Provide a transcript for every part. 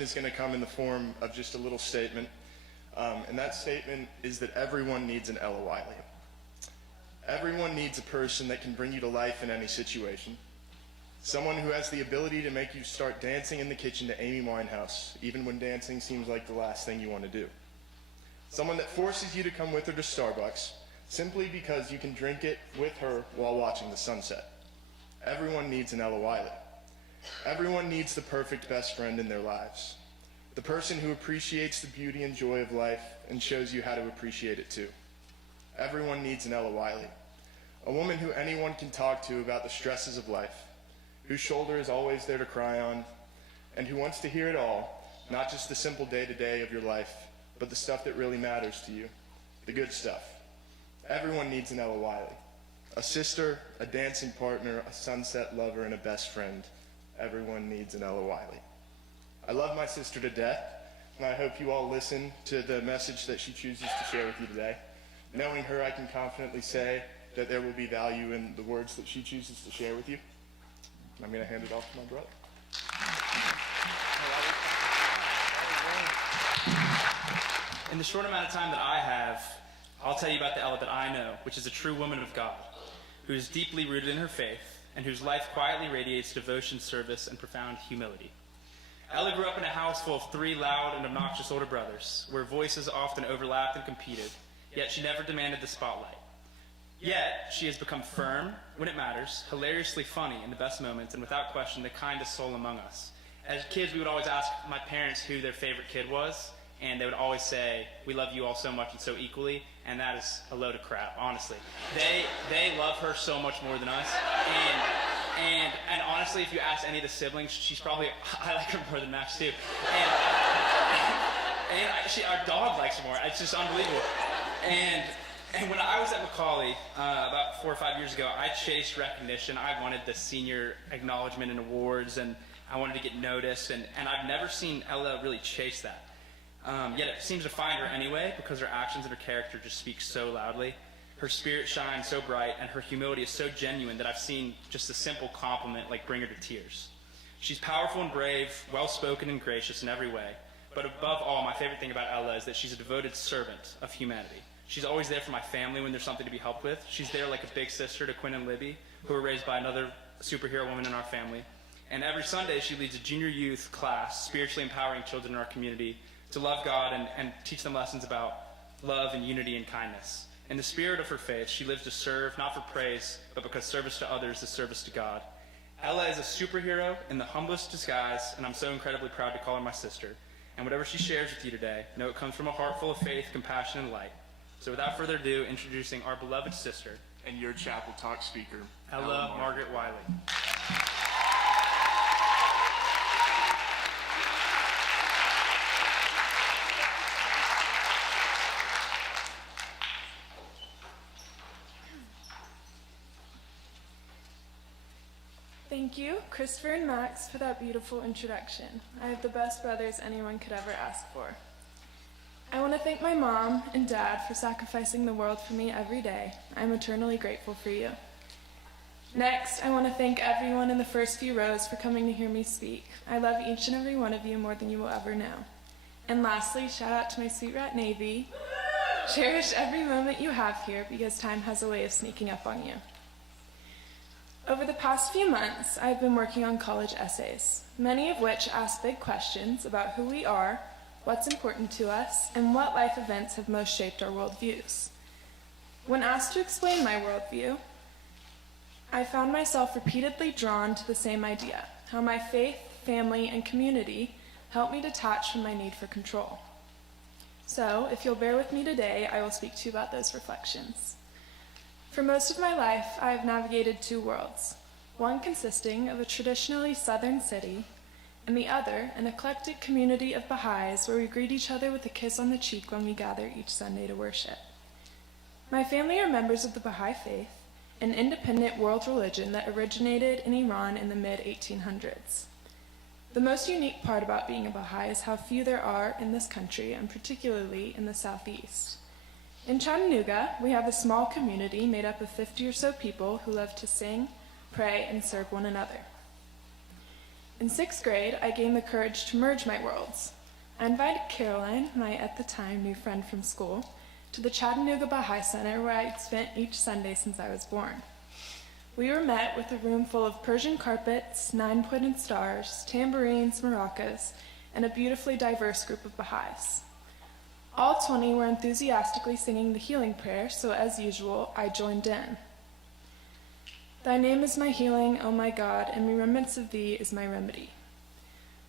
is going to come in the form of just a little statement, and that statement is that everyone needs an Ella Wiley. Everyone needs a person that can bring you to life in any situation. Someone who has the ability to make you start dancing in the kitchen to Amy Winehouse, even when dancing seems like the last thing you want to do. Someone that forces you to come with her to Starbucks, simply because you can drink it with her while watching the sunset. Everyone needs an Ella Wiley. Everyone needs the perfect best friend in their lives. The person who appreciates the beauty and joy of life and shows you how to appreciate it too. Everyone needs an Ella Wiley. A woman who anyone can talk to about the stresses of life, whose shoulder is always there to cry on, and who wants to hear it all, not just the simple day-to-day of your life, but the stuff that really matters to you, the good stuff. Everyone needs an Ella Wiley. A sister, a dancing partner, a sunset lover, and a best friend. Everyone needs an Ella Wiley. I love my sister to death, and I hope you all listen to the message that she chooses to share with you today. Knowing her, I can confidently say that there will be value in the words that she chooses to share with you. I'm going to hand it off to my brother. In the short amount of time that I have, I'll tell you about the Ella that I know, which is a true woman of God, who is deeply rooted in her faith, and whose life quietly radiates devotion, service, and profound humility. Ella grew up in a house full of 3 loud and obnoxious older brothers, where voices often overlapped and competed, yet she never demanded the spotlight. Yet, she has become firm when it matters, hilariously funny in the best moments, and without question, the kindest soul among us. As kids, we would always ask my parents who their favorite kid was, and they would always say, "We love you all so much and so equally," and that is a load of crap, honestly. They love her so much more than us, and honestly, if you ask any of the siblings, she's probably, I like her more than Max too, our dog likes her more. It's just unbelievable. And when I was at Macaulay, about 4 or 5 years ago, I chased recognition. I wanted the senior acknowledgement and awards, and I wanted to get noticed, and I've never seen Ella really chase that. Yet it seems to find her anyway, because her actions and her character just speak so loudly. Her spirit shines so bright, and her humility is so genuine that I've seen just a simple compliment like bring her to tears. She's powerful and brave, well-spoken and gracious in every way. But above all, my favorite thing about Ella is that she's a devoted servant of humanity. She's always there for my family when there's something to be helped with. She's there like a big sister to Quinn and Libby, who were raised by another superhero woman in our family. And every Sunday, she leads a junior youth class, spiritually empowering children in our community to love God and teach them lessons about love and unity and kindness. In the spirit of her faith, she lives to serve, not for praise, but because service to others is service to God. Ella is a superhero in the humblest disguise, and I'm so incredibly proud to call her my sister. And whatever she shares with you today, know it comes from a heart full of faith, compassion, and light. So without further ado, introducing our beloved sister And your Chapel Talk speaker, Ella Margaret Wiley. Thank you, Christopher and Max, for that beautiful introduction. I have the best brothers anyone could ever ask for. I want to thank my mom and dad for sacrificing the world for me every day. I'm eternally grateful for you. Next, I want to thank everyone in the first few rows for coming to hear me speak. I love each and every one of you more than you will ever know. And lastly, shout out to my sweet rat Navy. Cherish every moment you have here because time has a way of sneaking up on you. Over the past few months, I've been working on college essays, many of which ask big questions about who we are, what's important to us, and what life events have most shaped our worldviews. When asked to explain my worldview, I found myself repeatedly drawn to the same idea, how my faith, family, and community help me detach from my need for control. So, if you'll bear with me today, I will speak to you about those reflections. For most of my life, I have navigated 2 worlds, one consisting of a traditionally southern city, and the other an eclectic community of Baha'is where we greet each other with a kiss on the cheek when we gather each Sunday to worship. My family are members of the Baha'i faith, an independent world religion that originated in Iran in the mid-1800s. The most unique part about being a Baha'i is how few there are in this country, and particularly in the southeast. In Chattanooga, we have a small community made up of 50 or so people who love to sing, pray, and serve one another. In 6th grade, I gained the courage to merge my worlds. I invited Caroline, my at the time new friend from school, to the Chattanooga Baha'i Center where I had spent each Sunday since I was born. We were met with a room full of Persian carpets, 9-pointed stars, tambourines, maracas, and a beautifully diverse group of Baha'is. All 20 were enthusiastically singing the healing prayer, so as usual, I joined in. Thy name is my healing, O my God, and remembrance of thee is my remedy.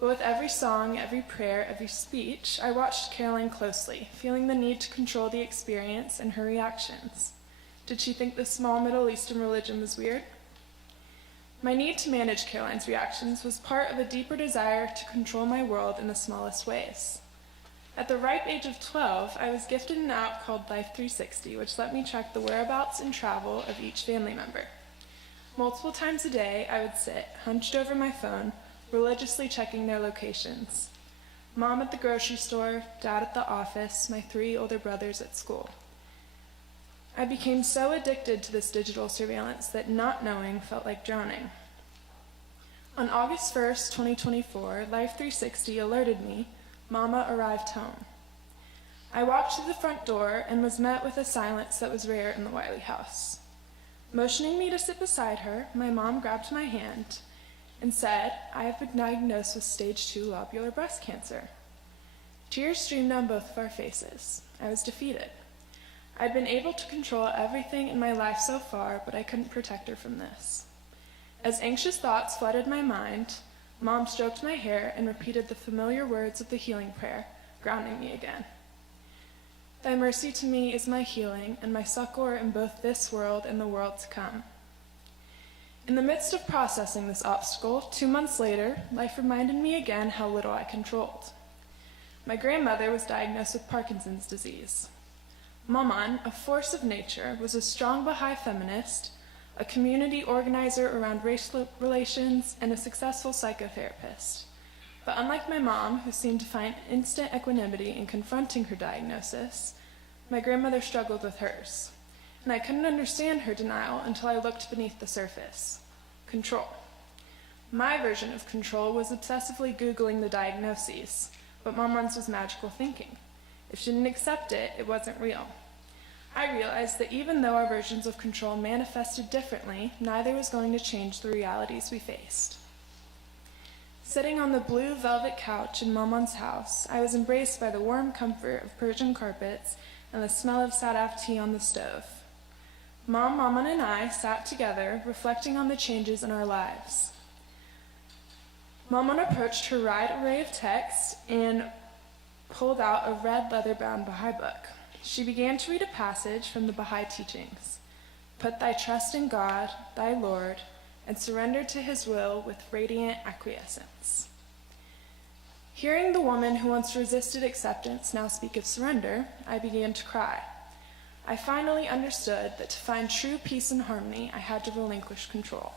But with every song, every prayer, every speech, I watched Caroline closely, feeling the need to control the experience and her reactions. Did she think this small Middle Eastern religion was weird? My need to manage Caroline's reactions was part of a deeper desire to control my world in the smallest ways. At the ripe age of 12, I was gifted an app called Life 360, which let me track the whereabouts and travel of each family member. Multiple times a day, I would sit, hunched over my phone, religiously checking their locations. Mom at the grocery store, Dad at the office, my 3 older brothers at school. I became so addicted to this digital surveillance that not knowing felt like drowning. On August 1st, 2024, Life 360 alerted me Mama arrived home. I walked through the front door and was met with a silence that was rare in the Wiley house. Motioning me to sit beside her, my mom grabbed my hand and said, I have been diagnosed with stage 2 lobular breast cancer. Tears streamed down both of our faces. I was defeated. I'd been able to control everything in my life so far, but I couldn't protect her from this. As anxious thoughts flooded my mind, Mom stroked my hair and repeated the familiar words of the healing prayer, grounding me again. Thy mercy to me is my healing and my succor in both this world and the world to come. In the midst of processing this obstacle, 2 months later, life reminded me again how little I controlled. My grandmother was diagnosed with Parkinson's disease. Maman, a force of nature, was a strong Baha'i feminist, a community organizer around race relations, and a successful psychotherapist. But unlike my mom, who seemed to find instant equanimity in confronting her diagnosis, my grandmother struggled with hers. And I couldn't understand her denial until I looked beneath the surface. Control. My version of control was obsessively Googling the diagnoses, but Maman's was magical thinking. If she didn't accept it, it wasn't real. I realized that even though our versions of control manifested differently, neither was going to change the realities we faced. Sitting on the blue velvet couch in Maman's house, I was embraced by the warm comfort of Persian carpets and the smell of sadaf tea on the stove. Mom, Maman, and I sat together, reflecting on the changes in our lives. Maman approached her wide array of texts and pulled out a red leather-bound Baha'i book. She began to read a passage from the Baha'i teachings. Put thy trust in God, thy Lord, and surrender to his will with radiant acquiescence. Hearing the woman who once resisted acceptance now speak of surrender, I began to cry. I finally understood that to find true peace and harmony, I had to relinquish control.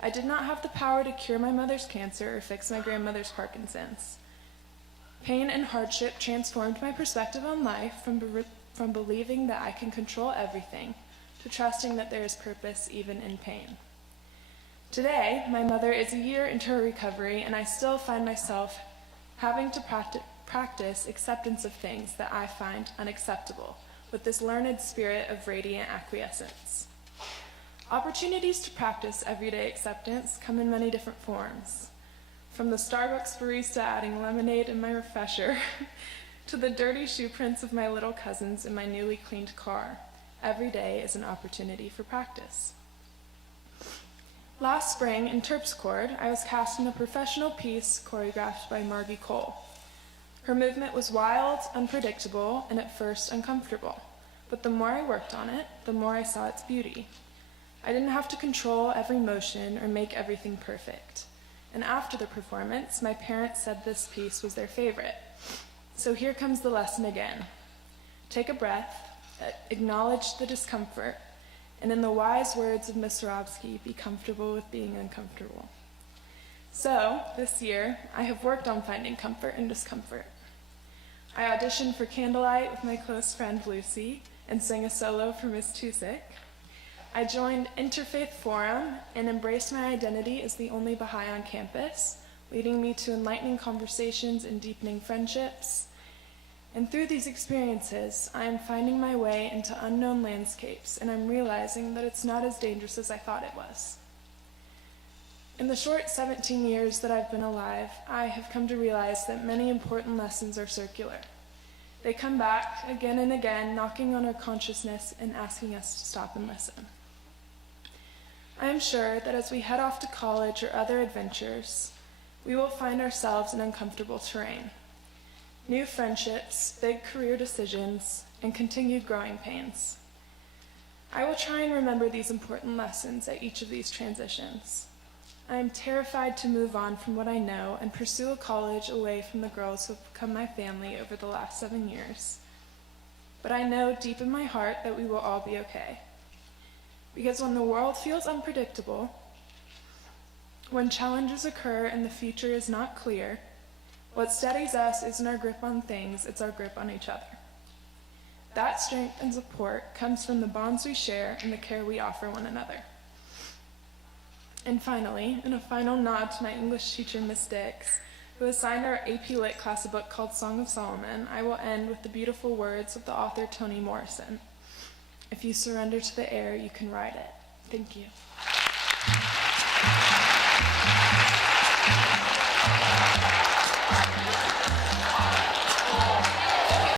I did not have the power to cure my mother's cancer or fix my grandmother's Parkinson's. Pain and hardship transformed my perspective on life from believing that I can control everything to trusting that there is purpose even in pain. Today, my mother is a year into her recovery, and I still find myself having to practice acceptance of things that I find unacceptable, with this learned spirit of radiant acquiescence. Opportunities to practice everyday acceptance come in many different forms. From the Starbucks barista adding lemonade in my refresher, to the dirty shoe prints of my little cousins in my newly cleaned car, every day is an opportunity for practice. Last spring, in Terpsichore, I was cast in a professional piece choreographed by Margie Cole. Her movement was wild, unpredictable, and at first uncomfortable. But the more I worked on it, the more I saw its beauty. I didn't have to control every motion or make everything perfect. And after the performance, my parents said this piece was their favorite. So here comes the lesson again. Take a breath, acknowledge the discomfort, and in the wise words of Miss Sorobsky, be comfortable with being uncomfortable. So, this year, I have worked on finding comfort in discomfort. I auditioned for Candlelight with my close friend Lucy and sang a solo for Miss Tusick. I joined Interfaith Forum and embraced my identity as the only Baha'i on campus, leading me to enlightening conversations and deepening friendships. And through these experiences, I am finding my way into unknown landscapes, and I'm realizing that it's not as dangerous as I thought it was. In the short 17 years that I've been alive, I have come to realize that many important lessons are circular. They come back again and again, knocking on our consciousness and asking us to stop and listen. I am sure that as we head off to college or other adventures, we will find ourselves in uncomfortable terrain. New friendships, big career decisions, and continued growing pains. I will try and remember these important lessons at each of these transitions. I am terrified to move on from what I know and pursue a college away from the girls who have become my family over the last 7 years. But I know deep in my heart that we will all be okay. Because when the world feels unpredictable, when challenges occur and the future is not clear, what steadies us isn't our grip on things, it's our grip on each other. That strength and support comes from the bonds we share and the care we offer one another. And finally, in a final nod to my English teacher, Miss Dix, who assigned our AP Lit class a book called Song of Solomon, I will end with the beautiful words of the author Toni Morrison. If you surrender to the air, you can ride it. Thank you.